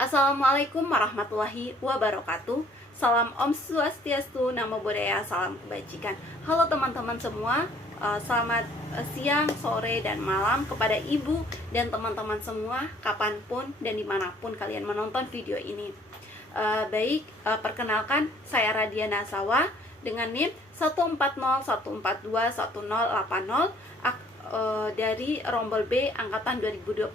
Assalamualaikum warahmatullahi wabarakatuh. Salam Om Swastiastu, Namo Buddhaya, salam kebajikan. Halo teman-teman semua, selamat siang, sore, dan malam kepada ibu dan teman-teman semua, kapanpun dan dimanapun kalian menonton video ini. Perkenalkan, saya Radiana Sawa dengan NIM 14014218080 dari Rombel B angkatan 2021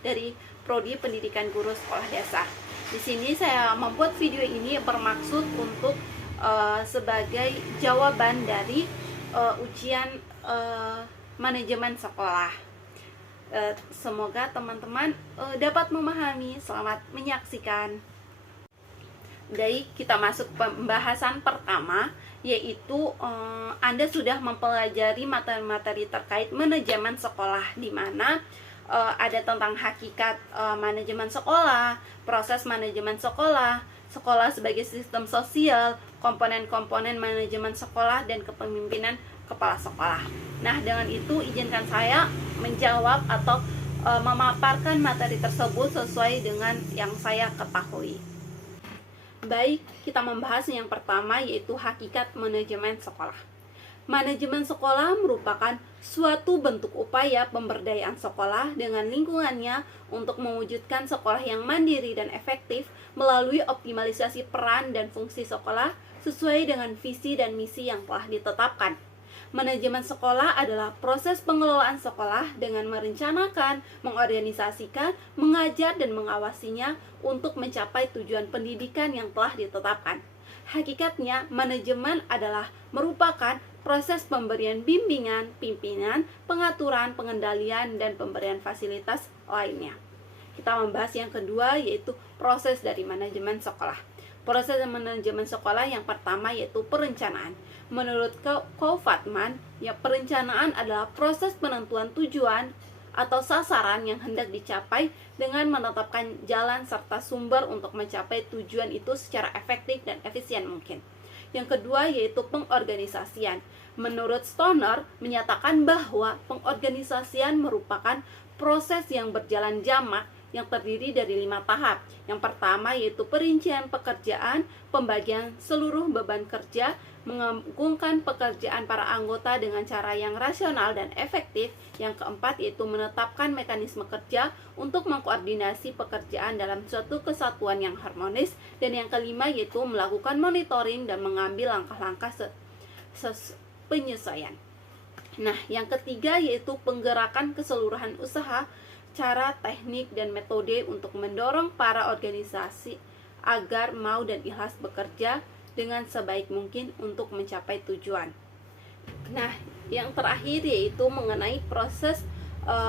dari Prodi Pendidikan Guru Sekolah Dasar. Di sini saya membuat video ini bermaksud untuk sebagai jawaban dari ujian manajemen sekolah. Semoga teman-teman dapat memahami. Selamat menyaksikan. Baik, kita masuk pembahasan pertama, yaitu Anda sudah mempelajari materi-materi terkait manajemen sekolah, di mana ada tentang hakikat manajemen sekolah, proses manajemen sekolah, sekolah sebagai sistem sosial, komponen-komponen manajemen sekolah, dan kepemimpinan kepala sekolah. Nah, dengan itu izinkan saya menjawab atau memaparkan materi tersebut sesuai dengan yang saya ketahui. Baik, kita membahas yang pertama, yaitu hakikat manajemen sekolah. Manajemen sekolah merupakan suatu bentuk upaya pemberdayaan sekolah dengan lingkungannya untuk mewujudkan sekolah yang mandiri dan efektif melalui optimalisasi peran dan fungsi sekolah sesuai dengan visi dan misi yang telah ditetapkan. Manajemen sekolah adalah proses pengelolaan sekolah dengan merencanakan, mengorganisasikan, mengajar, dan mengawasinya untuk mencapai tujuan pendidikan yang telah ditetapkan. Hakikatnya, manajemen adalah merupakan proses pemberian bimbingan, pimpinan, pengaturan, pengendalian, dan pemberian fasilitas lainnya. Kita membahas yang kedua, yaitu proses dari manajemen sekolah. Proses manajemen sekolah yang pertama yaitu perencanaan. Menurut Kauffman, ya, perencanaan adalah proses penentuan tujuan atau sasaran yang hendak dicapai dengan menetapkan jalan serta sumber untuk mencapai tujuan itu secara efektif dan efisien mungkin. Yang kedua yaitu pengorganisasian. Menurut Stoner, menyatakan bahwa pengorganisasian merupakan proses yang berjalan jamak yang terdiri dari 5 tahap. Yang pertama yaitu perincian pekerjaan, pembagian seluruh beban kerja, menggabungkan pekerjaan para anggota dengan cara yang rasional dan efektif. Yang keempat yaitu menetapkan mekanisme kerja untuk mengkoordinasi pekerjaan dalam suatu kesatuan yang harmonis. Dan yang kelima yaitu melakukan monitoring dan mengambil langkah-langkah penyesuaian. Nah, yang ketiga yaitu penggerakan keseluruhan usaha, cara, teknik, dan metode untuk mendorong para organisasi agar mau dan ikhlas bekerja dengan sebaik mungkin untuk mencapai tujuan. Nah, yang terakhir yaitu mengenai proses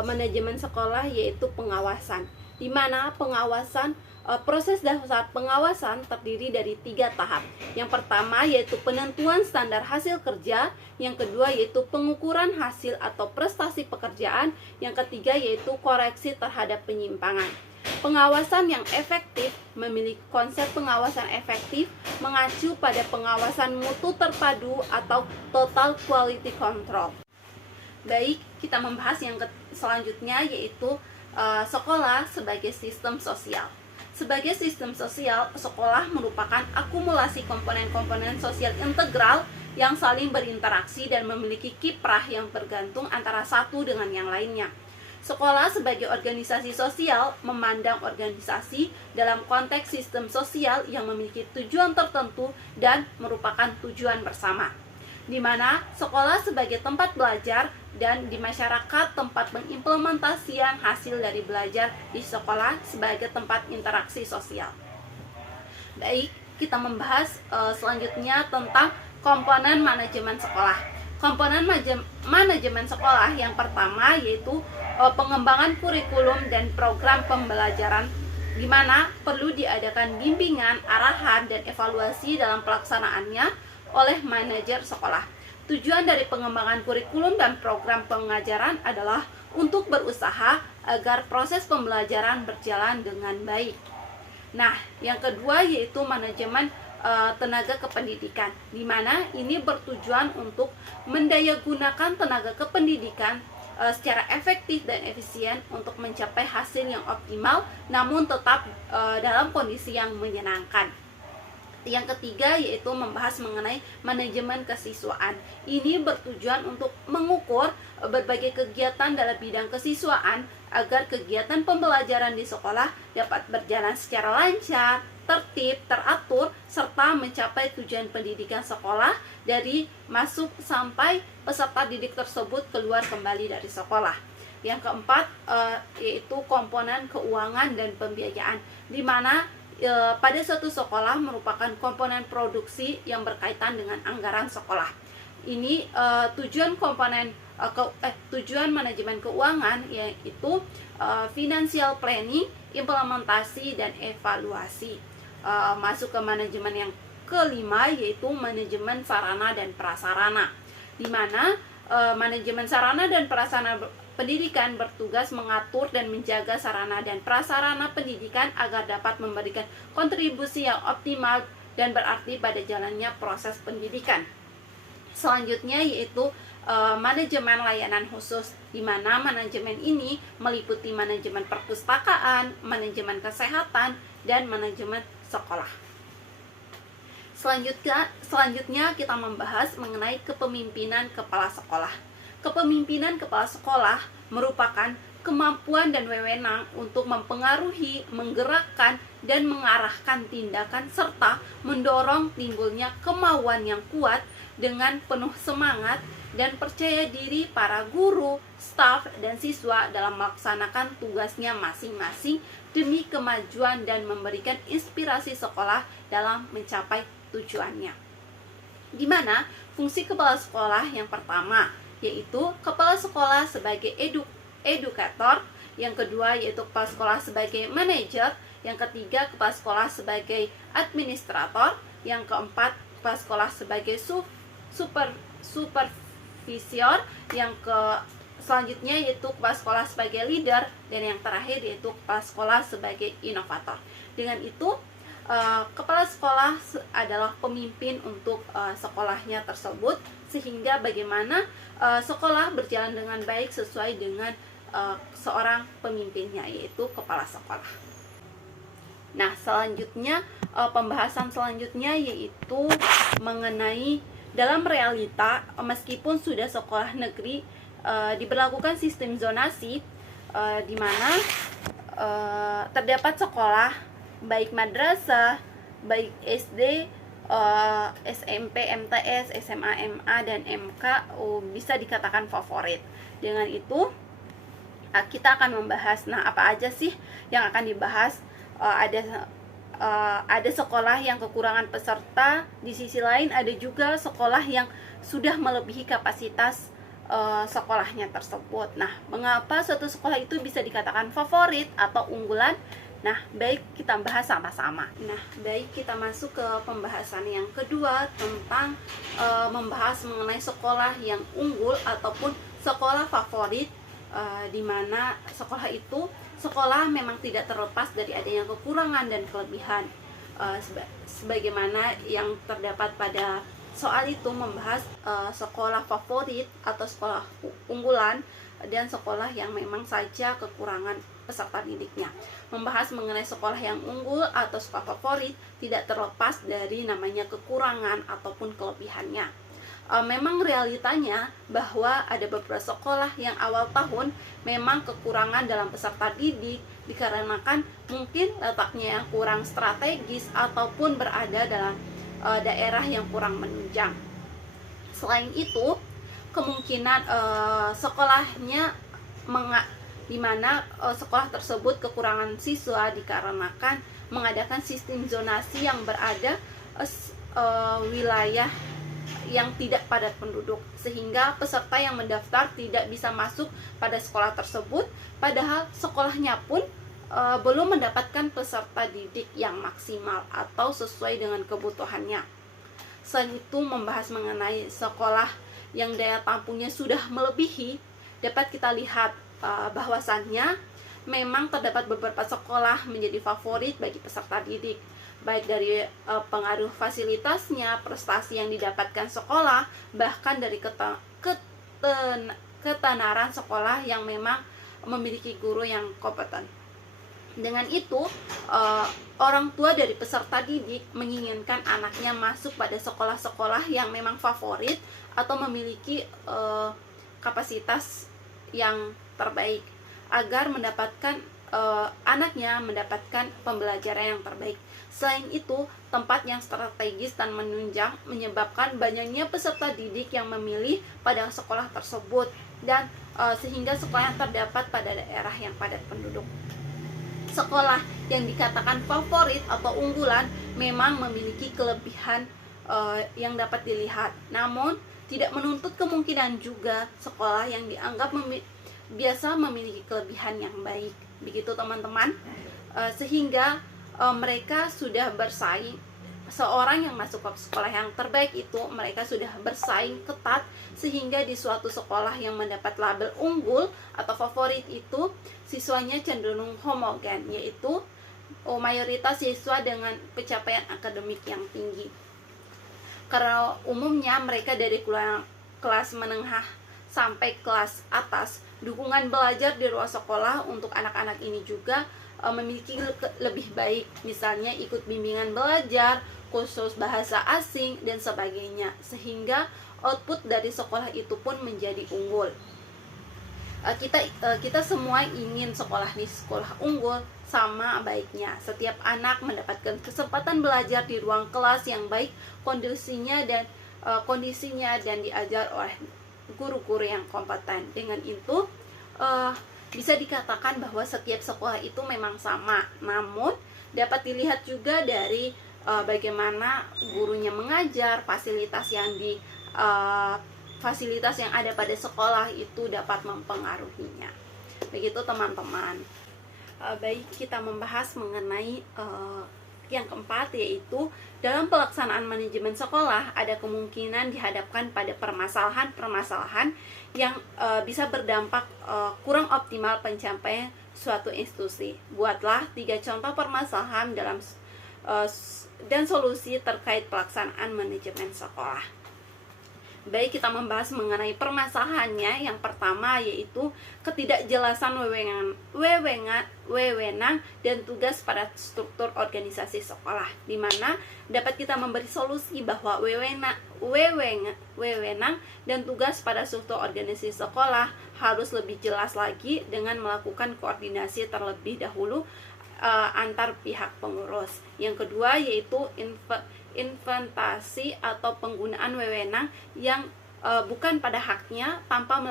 manajemen sekolah, yaitu pengawasan, di mana proses dasar pengawasan terdiri dari 3 tahap. Yang pertama yaitu penentuan standar hasil kerja, yang kedua yaitu pengukuran hasil atau prestasi pekerjaan, yang ketiga yaitu koreksi terhadap penyimpangan. Pengawasan yang efektif memiliki konsep pengawasan efektif mengacu pada pengawasan mutu terpadu atau total quality control. Baik, kita membahas yang selanjutnya yaitu sekolah sebagai sistem sosial. Sebagai sistem sosial, sekolah merupakan akumulasi komponen-komponen sosial integral yang saling berinteraksi dan memiliki kiprah yang bergantung antara satu dengan yang lainnya. Sekolah sebagai organisasi sosial memandang organisasi dalam konteks sistem sosial yang memiliki tujuan tertentu dan merupakan tujuan bersama, di mana sekolah sebagai tempat belajar dan di masyarakat tempat pengimplementasian hasil dari belajar di sekolah sebagai tempat interaksi sosial. Baik, kita membahas selanjutnya tentang komponen manajemen sekolah. Komponen manajemen sekolah yang pertama yaitu pengembangan kurikulum dan program pembelajaran, di mana perlu diadakan bimbingan, arahan, dan evaluasi dalam pelaksanaannya oleh manajer sekolah. Tujuan dari pengembangan kurikulum dan program pengajaran adalah untuk berusaha agar proses pembelajaran berjalan dengan baik. Nah, yang kedua yaitu manajemen tenaga kependidikan, di mana ini bertujuan untuk mendayagunakan tenaga kependidikan secara efektif dan efisien untuk mencapai hasil yang optimal, namun tetap dalam kondisi yang menyenangkan. Yang ketiga yaitu membahas mengenai manajemen kesiswaan. Ini bertujuan untuk mengukur berbagai kegiatan dalam bidang kesiswaan agar kegiatan pembelajaran di sekolah dapat berjalan secara lancar, tertib, teratur, serta mencapai tujuan pendidikan sekolah dari masuk sampai peserta didik tersebut keluar kembali dari sekolah. Yang keempat yaitu komponen keuangan dan pembiayaan, di mana pada suatu sekolah merupakan komponen produksi yang berkaitan dengan anggaran sekolah. Ini tujuan manajemen keuangan yaitu financial planning, implementasi dan evaluasi. Masuk ke manajemen yang kelima yaitu manajemen sarana dan prasarana, di mana manajemen sarana dan prasarana pendidikan bertugas mengatur dan menjaga sarana dan prasarana pendidikan agar dapat memberikan kontribusi yang optimal dan berarti pada jalannya proses pendidikan. Selanjutnya yaitu manajemen layanan khusus, di mana manajemen ini meliputi manajemen perpustakaan, manajemen kesehatan, dan manajemen sekolah. Selanjutnya kita membahas mengenai kepemimpinan kepala sekolah. Kepemimpinan kepala sekolah merupakan kemampuan dan wewenang untuk mempengaruhi, menggerakkan, dan mengarahkan tindakan serta mendorong timbulnya kemauan yang kuat dengan penuh semangat dan percaya diri para guru, staf, dan siswa dalam melaksanakan tugasnya masing-masing demi kemajuan dan memberikan inspirasi sekolah dalam mencapai tujuannya. Di mana fungsi kepala sekolah yang pertama yaitu kepala sekolah sebagai edukator, yang kedua yaitu kepala sekolah sebagai manajer, yang ketiga kepala sekolah sebagai administrator, yang keempat kepala sekolah sebagai supervisor, yang selanjutnya yaitu kepala sekolah sebagai leader, dan yang terakhir yaitu kepala sekolah sebagai inovator. Dengan itu kepala sekolah adalah pemimpin untuk sekolahnya tersebut, sehingga bagaimana sekolah berjalan dengan baik sesuai dengan seorang pemimpinnya, yaitu kepala sekolah. Nah, selanjutnya pembahasan selanjutnya yaitu mengenai dalam realita, meskipun sudah sekolah negeri diberlakukan sistem zonasi, di mana terdapat sekolah baik madrasah, baik SD, SMP, MTS, SMA, MA, dan MK bisa dikatakan favorit. Dengan itu kita akan membahas, nah apa aja sih yang akan dibahas. Ada sekolah yang kekurangan peserta, di sisi lain ada juga sekolah yang sudah melebihi kapasitas sekolahnya tersebut. Nah, mengapa suatu sekolah itu bisa dikatakan favorit atau unggulan? Nah, baik kita bahas sama-sama. Nah, baik kita masuk ke pembahasan yang kedua tentang membahas mengenai sekolah yang unggul ataupun sekolah favorit, di mana sekolah itu memang tidak terlepas dari adanya kekurangan dan kelebihan. Sebagaimana yang terdapat pada soal itu membahas sekolah favorit atau sekolah unggulan dan sekolah yang memang saja kekurangan peserta didiknya. Membahas mengenai sekolah yang unggul atau sekolah favorit tidak terlepas dari namanya kekurangan ataupun kelebihannya. Memang realitanya bahwa ada beberapa sekolah yang awal tahun memang kekurangan dalam peserta didik dikarenakan mungkin letaknya yang kurang strategis ataupun berada dalam daerah yang kurang menunjang. Selain itu, kemungkinan sekolahnya di mana sekolah tersebut kekurangan siswa dikarenakan mengadakan sistem zonasi yang berada wilayah yang tidak padat penduduk, sehingga peserta yang mendaftar tidak bisa masuk pada sekolah tersebut, padahal sekolahnya pun belum mendapatkan peserta didik yang maksimal atau sesuai dengan kebutuhannya. Selain itu, membahas mengenai sekolah yang daya tampungnya sudah melebihi, dapat kita lihat bahwasannya memang terdapat beberapa sekolah menjadi favorit bagi peserta didik, baik dari pengaruh fasilitasnya, prestasi yang didapatkan sekolah, bahkan dari ketenaran sekolah yang memang memiliki guru yang kompeten. Dengan itu, orang tua dari peserta didik menginginkan anaknya masuk pada sekolah-sekolah yang memang favorit atau memiliki kapasitas yang terbaik agar anaknya mendapatkan pembelajaran yang terbaik. Selain itu, tempat yang strategis dan menunjang menyebabkan banyaknya peserta didik yang memilih pada sekolah tersebut, dan sehingga sekolah yang terdapat pada daerah yang padat penduduk. Sekolah yang dikatakan favorit atau unggulan memang memiliki kelebihan yang dapat dilihat, namun tidak menuntut kemungkinan juga sekolah yang dianggap biasa memiliki kelebihan yang baik. Begitu teman-teman, sehingga mereka sudah bersaing. Seorang yang masuk ke sekolah yang terbaik itu mereka sudah bersaing ketat, sehingga di suatu sekolah yang mendapat label unggul atau favorit itu siswanya cenderung homogen, yaitu mayoritas siswa dengan pencapaian akademik yang tinggi. Karena umumnya mereka dari kelas menengah sampai kelas atas, dukungan belajar di ruang sekolah untuk anak-anak ini juga memiliki lebih baik, misalnya ikut bimbingan belajar, khusus bahasa asing, dan sebagainya, sehingga output dari sekolah itu pun menjadi unggul. Kita semua ingin sekolah di sekolah unggul. Sama baiknya setiap anak mendapatkan kesempatan belajar di ruang kelas yang baik kondisinya dan diajar oleh guru-guru yang kompeten. Dengan itu bisa dikatakan bahwa setiap sekolah itu memang sama, namun dapat dilihat juga dari bagaimana gurunya mengajar, fasilitas yang ada pada sekolah itu dapat mempengaruhinya. Begitu teman-teman. Baik, kita membahas mengenai yang keempat, yaitu dalam pelaksanaan manajemen sekolah ada kemungkinan dihadapkan pada permasalahan yang bisa berdampak kurang optimal pencapaian suatu institusi. Buatlah 3 contoh permasalahan dan solusi terkait pelaksanaan manajemen sekolah. Baik, kita membahas mengenai permasalahannya. Yang pertama yaitu ketidakjelasan wewenang dan tugas pada struktur organisasi sekolah, di mana dapat kita memberi solusi bahwa wewenang dan tugas pada struktur organisasi sekolah harus lebih jelas lagi dengan melakukan koordinasi terlebih dahulu antar pihak pengurus. Yang kedua yaitu inventasi atau penggunaan wewenang yang bukan pada haknya tanpa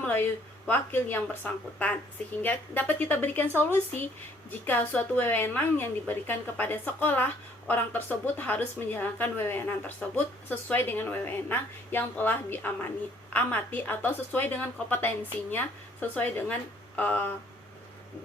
melalui wakil yang bersangkutan, sehingga dapat kita berikan solusi jika suatu wewenang yang diberikan kepada sekolah, orang tersebut harus menjalankan wewenang tersebut sesuai dengan wewenang yang telah diamati atau sesuai dengan kompetensinya, sesuai dengan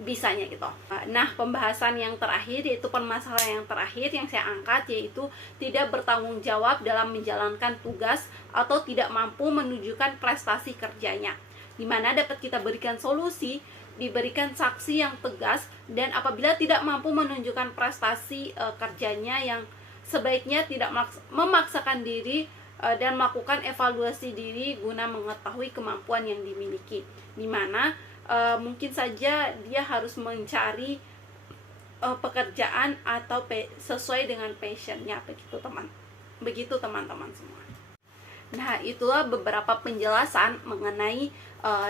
bisanya gitu. Nah, pembahasan yang terakhir yaitu permasalahan yang terakhir yang saya angkat, yaitu tidak bertanggung jawab dalam menjalankan tugas atau tidak mampu menunjukkan prestasi kerjanya, di mana dapat kita berikan solusi, diberikan saksi yang tegas, dan apabila tidak mampu menunjukkan prestasi kerjanya, yang sebaiknya tidak memaksakan diri dan melakukan evaluasi diri guna mengetahui kemampuan yang dimiliki, di mana mungkin saja dia harus mencari pekerjaan atau sesuai dengan passionnya, begitu teman-teman semua. Nah, itulah beberapa penjelasan mengenai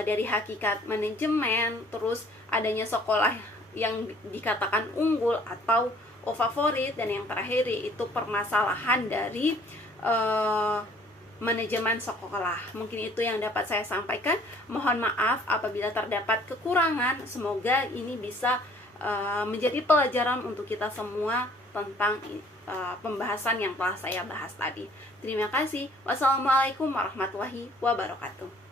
dari hakikat manajemen, terus adanya sekolah yang dikatakan unggul atau favorit, dan yang terakhir yaitu permasalahan dari manajemen sekolah. Mungkin itu yang dapat saya sampaikan. Mohon maaf apabila terdapat kekurangan. Semoga ini bisa menjadi pelajaran untuk kita semua tentang pembahasan yang telah saya bahas tadi. Terima kasih. Wassalamualaikum warahmatullahi wabarakatuh.